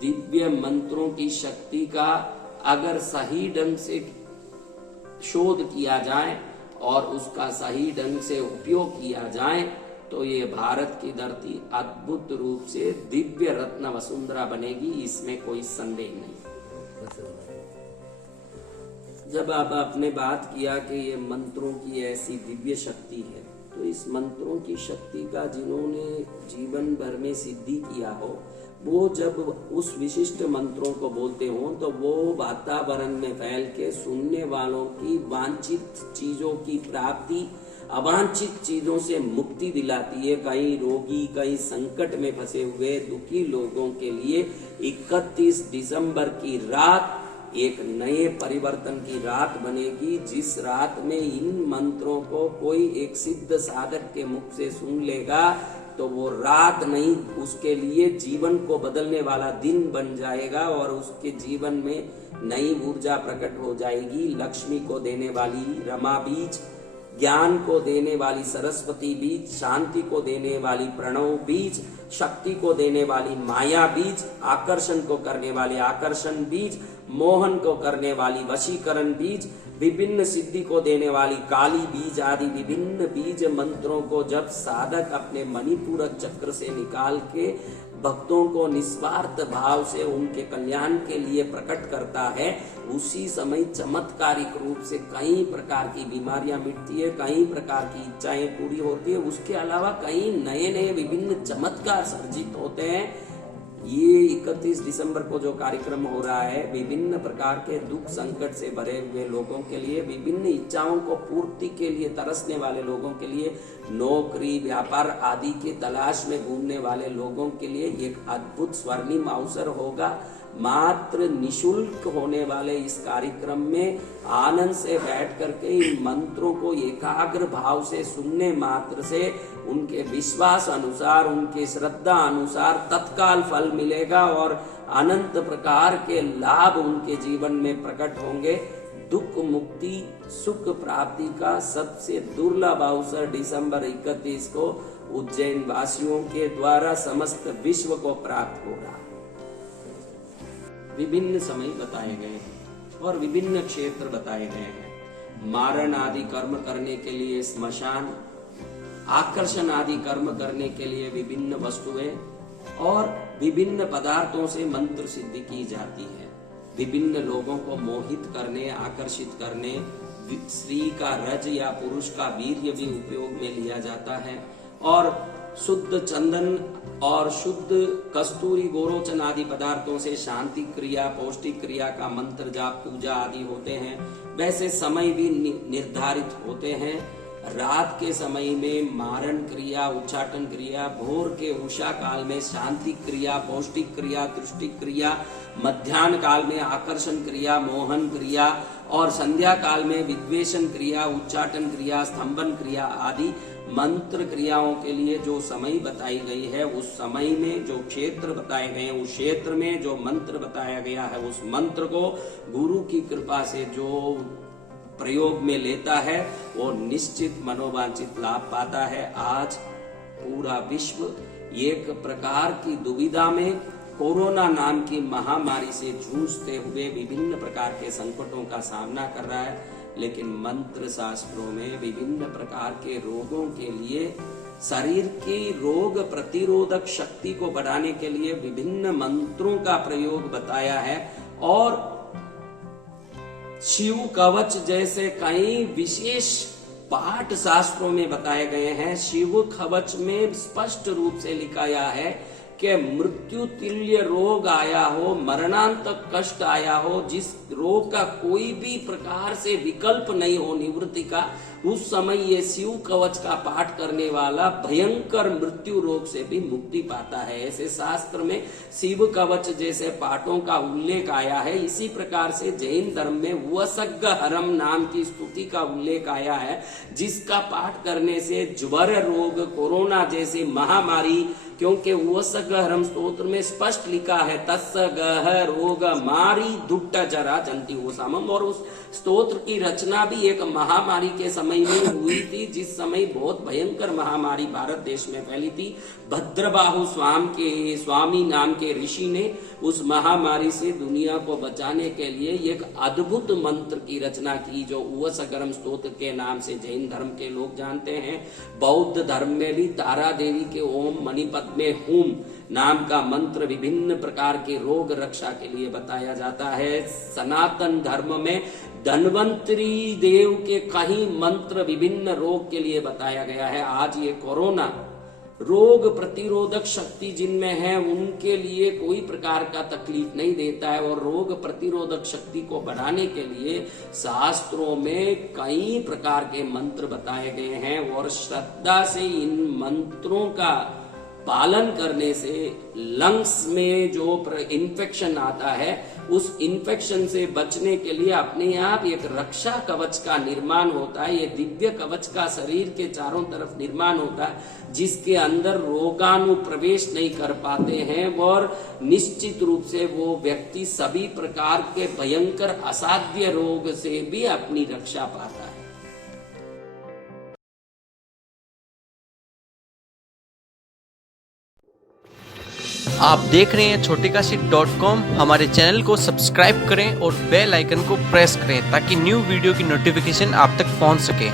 दिव्य मंत्रों की शक्ति का अगर सही ढंग से शोध किया जाए और उसका सही ढंग से उपयोग किया जाए तो ये भारत की धरती अद्भुत रूप से दिव्य रत्न वसुंधरा बनेगी, इसमें कोई संदेह नहीं। जब आप आपने बात किया कि ये मंत्रों की ऐसी दिव्य शक्ति है, तो इस मंत्रों की शक्ति का जिन्होंने जीवन भर में सिद्धि किया हो, वो जब उस विशिष्ट मंत्रों को बोलते हो तो वो वातावरण में फैल के सुनने वालों की वांछित चीजों की प्राप्ति, अवांछित चीजों से मुक्ति दिलाती है। कई रोगी, कई संकट में फंसे हुए दुखी लोगों के लिए 31 दिसंबर की रात एक नए परिवर्तन की रात बनेगी, जिस रात में इन मंत्रों को कोई एक सिद्ध साधक के मुख से सुन लेगा तो वो रात नहीं, उसके लिए जीवन को बदलने वाला दिन बन जाएगा और उसके जीवन में नई ऊर्जा प्रकट हो जाएगी। लक्ष्मी को देने वाली रमा बीज, ज्ञान को देने वाली सरस्वती बीज, शांति को देने वाली प्रणव बीज, शक्ति को देने वाली माया बीज, आकर्षण को करने वाली आकर्षण बीज, मोहन को करने वाली वशीकरण बीज, विभिन्न सिद्धि को देने वाली काली बीज आदि विभिन्न बीज मंत्रों को जब साधक अपने मणिपूरक चक्र से निकाल के भक्तों को निस्वार्थ भाव से उनके कल्याण के लिए प्रकट करता है, उसी समय चमत्कारिक रूप से कई प्रकार की बीमारियां मिटती है, कई प्रकार की इच्छाएं पूरी होती है। उसके अलावा कई नए नए विभिन्न चमत्कार सर्जित होते हैं। ये 31 दिसंबर को जो कार्यक्रम हो रहा है, विभिन्न प्रकार के दुख संकट से भरे हुए लोगों के लिए, विभिन्न इच्छाओं को पूर्ति के लिए तरसने वाले लोगों के लिए, नौकरी व्यापार आदि की तलाश में घूमने वाले लोगों के लिए एक अद्भुत स्वर्णिम अवसर होगा। मात्र निशुल्क होने वाले इस कार्यक्रम में आनंद से बैठ करके इन मंत्रों को एकाग्र भाव से सुनने मात्र से उनके विश्वास अनुसार, उनके श्रद्धा अनुसार तत्काल फल मिलेगा और अनंत प्रकार के लाभ उनके जीवन में प्रकट होंगे। दुख मुक्ति सुख प्राप्ति का सबसे दुर्लभ अवसर दिसंबर 31 को उज्जैन वासियों के द्वारा समस्त विश्व को प्राप्त होगा। विभिन्न समय बताए गए हैं और विभिन्न क्षेत्र बताए गए हैं। मारण आदि कर्म करने के लिए स्मशान, आकर्षण आदि कर्म करने के लिए विभिन्न वस्तुएं और विभिन्न पदार्थों से मंत्र सिद्धि की जाती है। विभिन्न लोगों को मोहित करने, आकर्षित करने स्त्री का रज या पुरुष का वीर्य भी उपयोग में लिया जाता है और शुद्ध चंदन और शुद्ध कस्तूरी गोरोचन आदि पदार्थों से शांति क्रिया, पौष्टिक क्रिया का मंत्र जाप, पूजा आदि होते हैं। वैसे समय भी निर्धारित होते हैं। रात के समय में मारण क्रिया, उच्चाटन क्रिया, भोर के उषा काल में शांति क्रिया, पौष्टिक क्रिया, तुष्टि क्रिया, मध्याह्न काल में आकर्षण क्रिया, मोहन क्रिया और संध्या काल में विद्वेषण क्रिया, उच्चाटन क्रिया, स्तंभन क्रिया आदि मंत्र क्रियाओं के लिए जो समय बताई गई है, उस समय में जो क्षेत्र बताए गए हैं, उस क्षेत्र में जो मंत्र बताया गया है, उस मंत्र को गुरु की कृपा से जो प्रयोग में लेता है वो निश्चित मनोवांछित लाभ पाता है। आज पूरा विश्व एक प्रकार की दुविधा में कोरोना नाम की महामारी से जूझते हुए विभिन्न प्रकार के संकटों का सामना कर रहा है, लेकिन मंत्र शास्त्रों में विभिन्न प्रकार के रोगों के लिए, शरीर की रोग प्रतिरोधक शक्ति को बढ़ाने के लिए विभिन्न मंत्रों का प्रयोग बताया है और शिव कवच जैसे कई विशेष पाठ शास्त्रों में बताए गए हैं। शिव कवच में स्पष्ट रूप से लिखाया है कि मृत्यु तुल्य रोग आया हो, मरणांतक कष्ट आया हो, जिस रोग का कोई भी प्रकार से विकल्प नहीं हो निवृत्ति का, उस समय ये शिव कवच का पाठ करने वाला भयंकर मृत्यु रोग से भी मुक्ति पाता है। ऐसे शास्त्र में शिव कवच जैसे पाठों का उल्लेख आया है। इसी प्रकार से जैन धर्म में वसग्ग हरम नाम की स्तुति का उल्लेख आया है, जिसका पाठ करने से ज्वर रोग, कोरोना जैसी महामारी क्योंकि उवसगहरम स्तोत्र में स्पष्ट लिखा है तस्य गह रोग मारी दुट्ट जरा जंती हो सामम। और उस स्तोत्र की रचना भी एक महामारी के समय में हुई थी, जिस समय बहुत भयंकर महामारी भारत देश में फैली थी। भद्रबाहु स्वामी नाम के ऋषि ने उस महामारी से दुनिया को बचाने के लिए एक अद्भुत मंत्र की रचना की, जो उवसगरम स्तोत्र के नाम से जैन धर्म के लोग जानते हैं। बौद्ध धर्म में भी तारा देवी के ओम मणिपद में हुम नाम का मंत्र विभिन्न प्रकार के रोग रक्षा के लिए बताया जाता है। सनातन धर्म में धन्वंतरी देव के कई मंत्र विभिन्न रोग के लिए बताया गया है। आज ये कोरोना रोग प्रतिरोधक शक्ति जिनमें है उनके लिए कोई प्रकार का तकलीफ नहीं देता है, और रोग प्रतिरोधक शक्ति को बढ़ाने के लिए शास्त्रों में कई प्रकार के मंत्र बताए गए हैं। और श्रद्धा से इन मंत्रों का पालन करने से लंग्स में जो इन्फेक्शन आता है उस इन्फेक्शन से बचने के लिए अपने आप एक रक्षा कवच का निर्माण होता है। ये दिव्य कवच का शरीर के चारों तरफ निर्माण होता है, जिसके अंदर रोगाणु प्रवेश नहीं कर पाते हैं, और निश्चित रूप से वो व्यक्ति सभी प्रकार के भयंकर असाध्य रोग से भी अपनी रक्षा पाता है। आप देख रहे हैं छोटीकाशी.com। हमारे चैनल को सब्सक्राइब करें और बेल आइकन को प्रेस करें ताकि न्यू वीडियो की नोटिफिकेशन आप तक पहुंच सके।